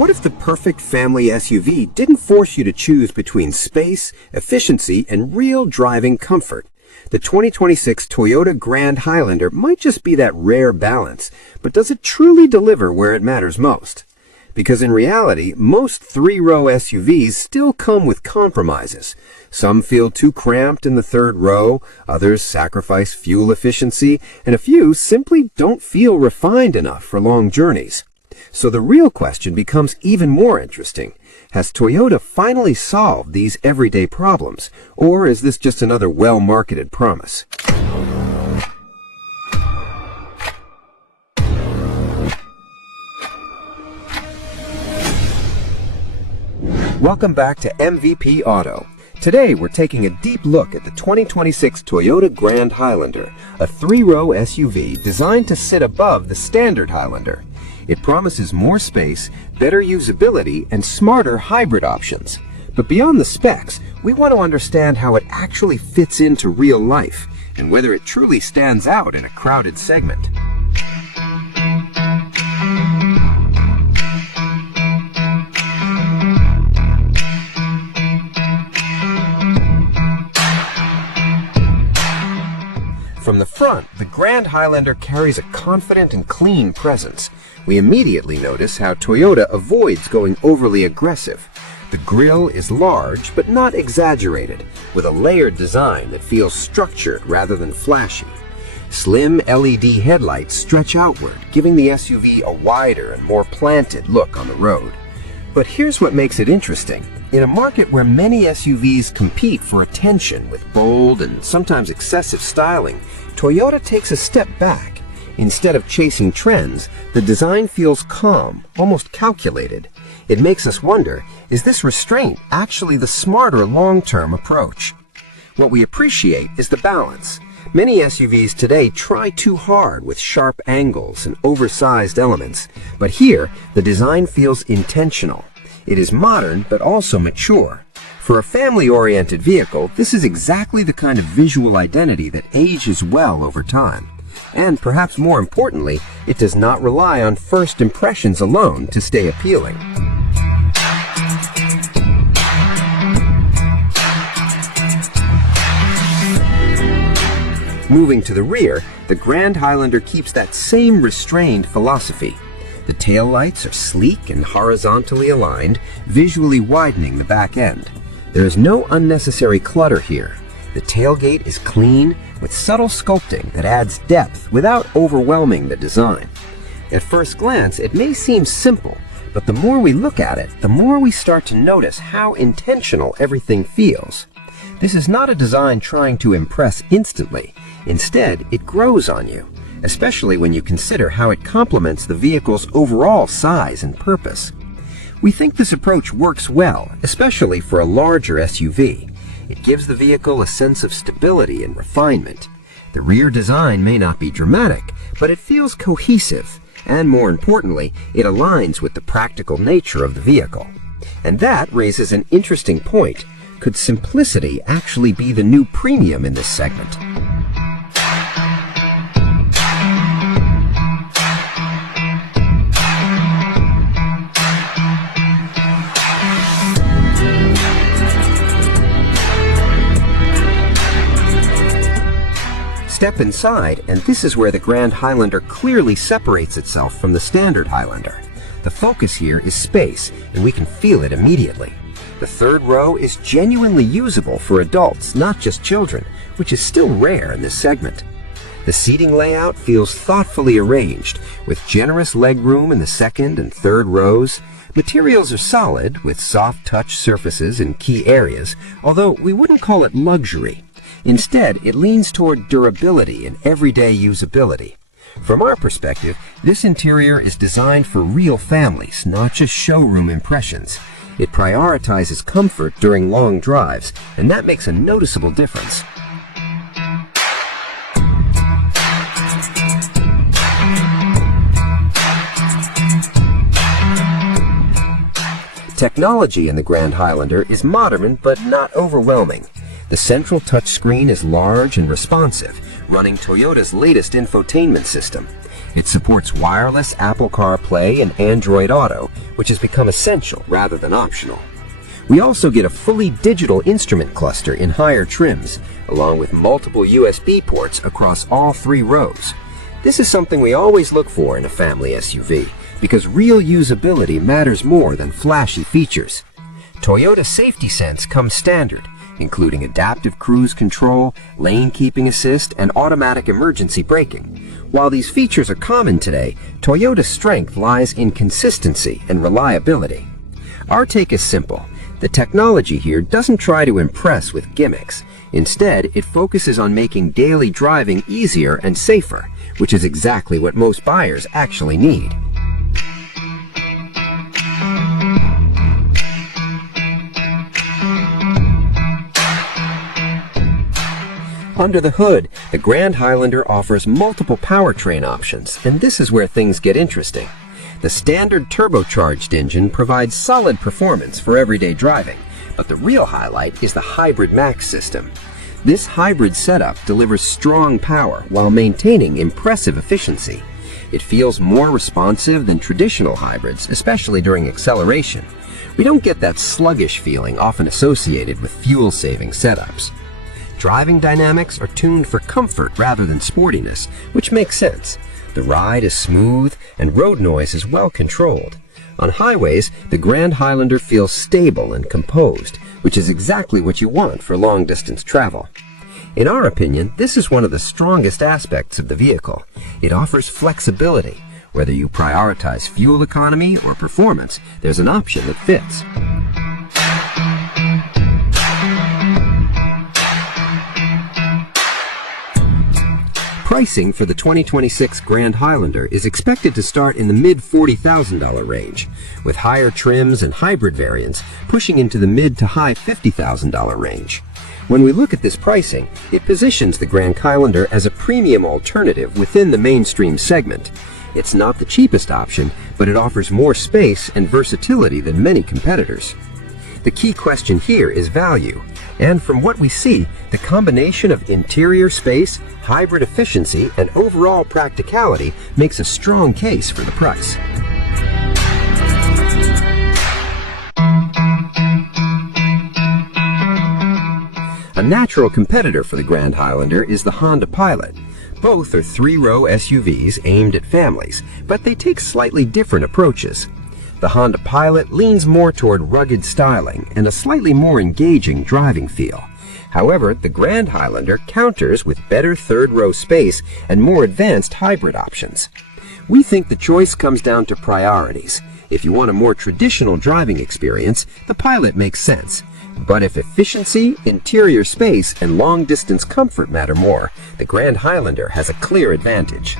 What if the perfect family SUV didn't force you to choose between space, efficiency, and real driving comfort? The 2026 Toyota Grand Highlander might just be that rare balance, but does it truly deliver where it matters most? Because in reality, most three-row SUVs still come with compromises. Some feel too cramped in the third row, others sacrifice fuel efficiency, and a few simply don't feel refined enough for long journeys. So the real question becomes even more interesting. Has Toyota finally solved these everyday problems, or is this just another well-marketed promise? Welcome back to MVP Auto. Today we're taking a deep look at the 2026 Toyota Grand Highlander, a three-row SUV designed to sit above the standard Highlander. It promises more space, better usability, and smarter hybrid options. But beyond the specs, we want to understand how it actually fits into real life, and whether it truly stands out in a crowded segment. From the front, the Grand Highlander carries a confident and clean presence. We immediately notice how Toyota avoids going overly aggressive. The grille is large but not exaggerated, with a layered design that feels structured rather than flashy. Slim LED headlights stretch outward, giving the SUV a wider and more planted look on the road. But here's what makes it interesting. In a market where many SUVs compete for attention with bold and sometimes excessive styling, Toyota takes a step back. Instead of chasing trends, the design feels calm, almost calculated. It makes us wonder, is this restraint actually the smarter long-term approach? What we appreciate is the balance. Many SUVs today try too hard with sharp angles and oversized elements, but here the design feels intentional. It is modern but also mature. For a family-oriented vehicle, this is exactly the kind of visual identity that ages well over time. And perhaps more importantly, it does not rely on first impressions alone to stay appealing. Moving to the rear, the Grand Highlander keeps that same restrained philosophy. The taillights are sleek and horizontally aligned, visually widening the back end. There is no unnecessary clutter here. The tailgate is clean, with subtle sculpting that adds depth without overwhelming the design. At first glance, it may seem simple, but the more we look at it, the more we start to notice how intentional everything feels. This is not a design trying to impress instantly. Instead, it grows on you, especially when you consider how it complements the vehicle's overall size and purpose. We think this approach works well, especially for a larger SUV. It gives the vehicle a sense of stability and refinement. The rear design may not be dramatic, but it feels cohesive, and more importantly, it aligns with the practical nature of the vehicle. And that raises an interesting point. Could simplicity actually be the new premium in this segment? Step inside, and this is where the Grand Highlander clearly separates itself from the standard Highlander. The focus here is space, and we can feel it immediately. The third row is genuinely usable for adults, not just children, which is still rare in this segment. The seating layout feels thoughtfully arranged, with generous legroom in the second and third rows. Materials are solid, with soft touch surfaces in key areas, although we wouldn't call it luxury. Instead, it leans toward durability and everyday usability. From our perspective, this interior is designed for real families, not just showroom impressions. It prioritizes comfort during long drives, and that makes a noticeable difference. Technology in the Grand Highlander is modern but not overwhelming. The central touchscreen is large and responsive, running Toyota's latest infotainment system. It supports wireless Apple CarPlay and Android Auto, which has become essential rather than optional. We also get a fully digital instrument cluster in higher trims, along with multiple USB ports across all 3 rows. This is something we always look for in a family SUV, because real usability matters more than flashy features. Toyota Safety Sense comes standard, including adaptive cruise control, lane keeping assist, and automatic emergency braking. While these features are common today, Toyota's strength lies in consistency and reliability. Our take is simple. The technology here doesn't try to impress with gimmicks. Instead, it focuses on making daily driving easier and safer, which is exactly what most buyers actually need. Under the hood, the Grand Highlander offers multiple powertrain options, and this is where things get interesting. The standard turbocharged engine provides solid performance for everyday driving, but the real highlight is the Hybrid Max system. This hybrid setup delivers strong power while maintaining impressive efficiency. It feels more responsive than traditional hybrids, especially during acceleration. We don't get that sluggish feeling often associated with fuel-saving setups. Driving dynamics are tuned for comfort rather than sportiness, which makes sense. The ride is smooth and road noise is well controlled. On highways, the Grand Highlander feels stable and composed, which is exactly what you want for long-distance travel. In our opinion, this is one of the strongest aspects of the vehicle. It offers flexibility. Whether you prioritize fuel economy or performance, there's an option that fits. Pricing for the 2026 Grand Highlander is expected to start in the mid-$40,000 range, with higher trims and hybrid variants pushing into the mid to high $50,000 range. When we look at this pricing, it positions the Grand Highlander as a premium alternative within the mainstream segment. It's not the cheapest option, but it offers more space and versatility than many competitors. The key question here is value, and from what we see, the combination of interior space, hybrid efficiency, and overall practicality makes a strong case for the price. A natural competitor for the Grand Highlander is the Honda Pilot. Both are 3-row SUVs aimed at families, but they take slightly different approaches. The Honda Pilot leans more toward rugged styling and a slightly more engaging driving feel. However, the Grand Highlander counters with better third-row space and more advanced hybrid options. We think the choice comes down to priorities. If you want a more traditional driving experience, the Pilot makes sense. But if efficiency, interior space, and long-distance comfort matter more, the Grand Highlander has a clear advantage.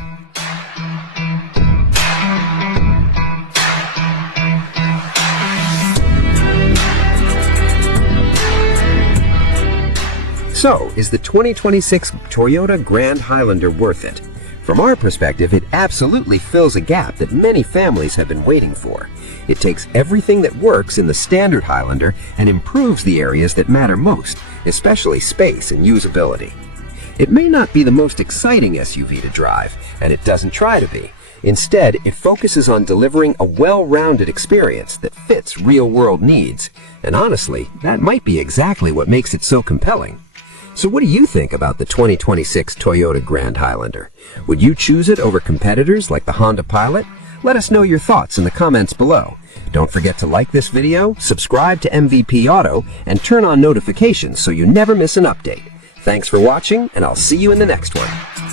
So, is the 2026 Toyota Grand Highlander worth it? From our perspective, it absolutely fills a gap that many families have been waiting for. It takes everything that works in the standard Highlander and improves the areas that matter most, especially space and usability. It may not be the most exciting SUV to drive, and it doesn't try to be. Instead, it focuses on delivering a well-rounded experience that fits real-world needs. And honestly, that might be exactly what makes it so compelling. So what do you think about the 2026 Toyota Grand Highlander? Would you choose it over competitors like the Honda Pilot? Let us know your thoughts in the comments below. Don't forget to like this video, subscribe to MVP Auto, and turn on notifications so you never miss an update. Thanks for watching, and I'll see you in the next one.